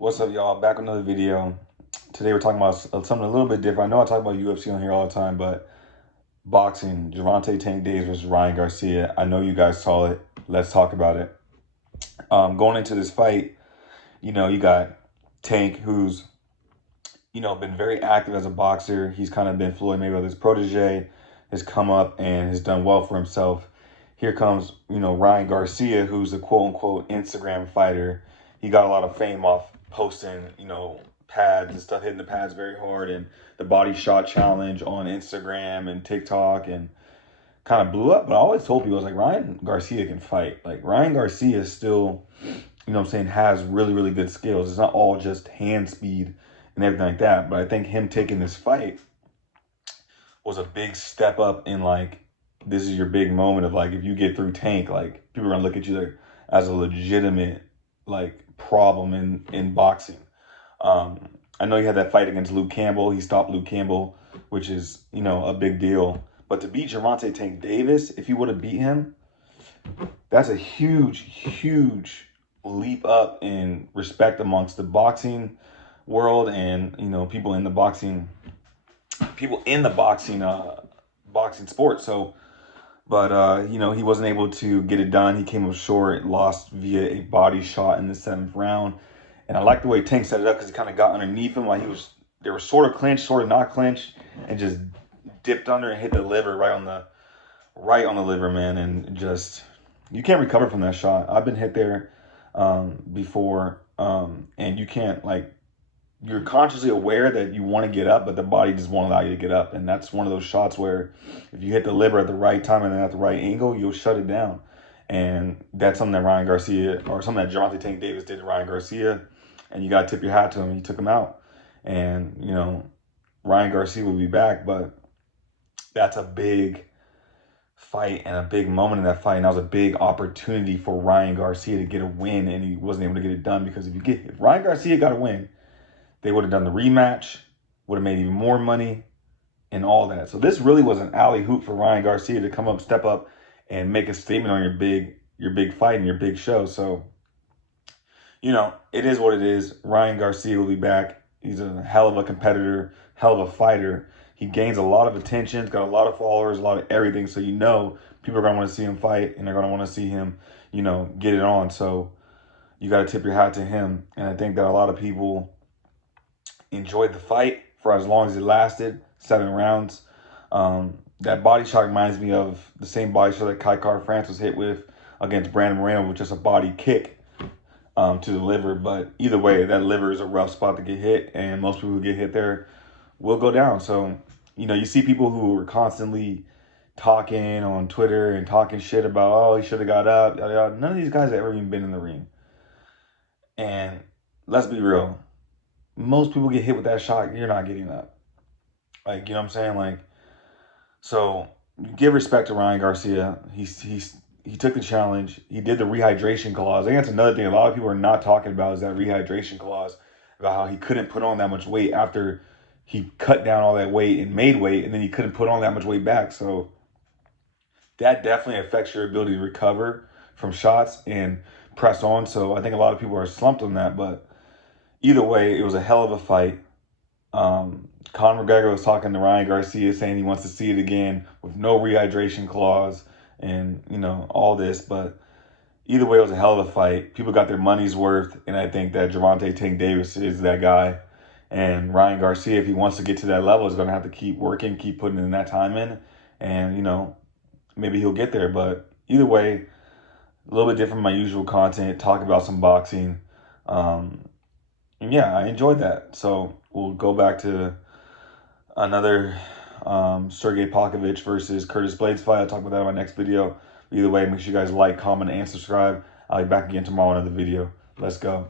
What's up, y'all? Back with another video. Today we're talking about something a little bit different. I know I talk about UFC on here all the time, but boxing, Gervonta Tank Davis versus Ryan Garcia. I know you guys saw it. Let's talk about it. Going into this fight, you got Tank, who's, been very active as a boxer. He's kind of been Floyd Mayweather's protege, has come up and has done well for himself. Here comes, Ryan Garcia, who's a quote-unquote Instagram fighter. He got a lot of fame off posting, pads and stuff, hitting the pads very hard, and the body shot challenge on Instagram and TikTok, and kind of blew up. But I always told people, I was like, Ryan Garcia can fight. Like, Ryan Garcia still, has really, really good skills. It's not all just hand speed and everything like that. But I think him taking this fight was a big step up in, like, this is your big moment of, like, if you get through Tank, like, people are going to look at you as a legitimate, like, problem in boxing. I know he had that fight against Luke Campbell. He stopped Luke Campbell, which is, a big deal. But to beat Gervonta Tank Davis, if you would have beat him, that's a huge, huge leap up in respect amongst the boxing world and, people in the boxing boxing sport. So, but, he wasn't able to get it done. He came up short, lost via a body shot in the 7th round. And I like the way Tank set it up because he kind of got underneath him while they were sort of clinched, sort of not clinched, and just dipped under and hit the liver right on the liver, man. And just, you can't recover from that shot. I've been hit there before, and you can't, like, you're consciously aware that you want to get up, but the body just won't allow you to get up. And that's one of those shots where if you hit the liver at the right time and then at the right angle, you'll shut it down. And that's something that Ryan Garcia, or something that Gervonta Tank Davis did to Ryan Garcia. And you got to tip your hat to him. He took him out. And, Ryan Garcia will be back, but that's a big fight and a big moment in that fight. And that was a big opportunity for Ryan Garcia to get a win, and he wasn't able to get it done because if Ryan Garcia got a win, they would have done the rematch, would have made even more money and all that. So this really was an alley hoop for Ryan Garcia to come up, step up, and make a statement on your big fight and your big show. So, it is what it is. Ryan Garcia will be back. He's a hell of a competitor, hell of a fighter. He gains a lot of attention, he's got a lot of followers, a lot of everything. So, people are going to want to see him fight, and they're going to want to see him, get it on. So you got to tip your hat to him. And I think that a lot of people enjoyed the fight for as long as it lasted, 7 rounds. That body shot reminds me of the same body shot that Kai France was hit with against Brandon Moreno, with just a body kick to the liver. But either way, that liver is a rough spot to get hit, and most people who get hit there will go down. So, you see people who are constantly talking on Twitter and talking shit about, oh, he should have got up. Yada, yada. None of these guys have ever even been in the ring. And let's be real. Most people get hit with that shot, you're not getting up. Like, you know what I'm saying? Like, so give respect to Ryan Garcia. He took the challenge. He did the rehydration clause. I think that's another thing a lot of people are not talking about, is that rehydration clause, about how he couldn't put on that much weight after he cut down all that weight and made weight, and then he couldn't put on that much weight back. So that definitely affects your ability to recover from shots and press on. So I think a lot of people are slumped on that, but either way, it was a hell of a fight. Conor McGregor was talking to Ryan Garcia, saying he wants to see it again with no rehydration clause and, all this. But either way, it was a hell of a fight. People got their money's worth, and I think that Gervonta Tank Davis is that guy. And Ryan Garcia, if he wants to get to that level, is going to have to keep working, keep putting in that time in. And, maybe he'll get there. But either way, a little bit different from my usual content, talk about some boxing. And yeah, I enjoyed that. So we'll go back to another Sergey Pavlovich versus Curtis Blades fight. I'll talk about that in my next video. Either way, make sure you guys like, comment, and subscribe. I'll be back again tomorrow in another video. Let's go.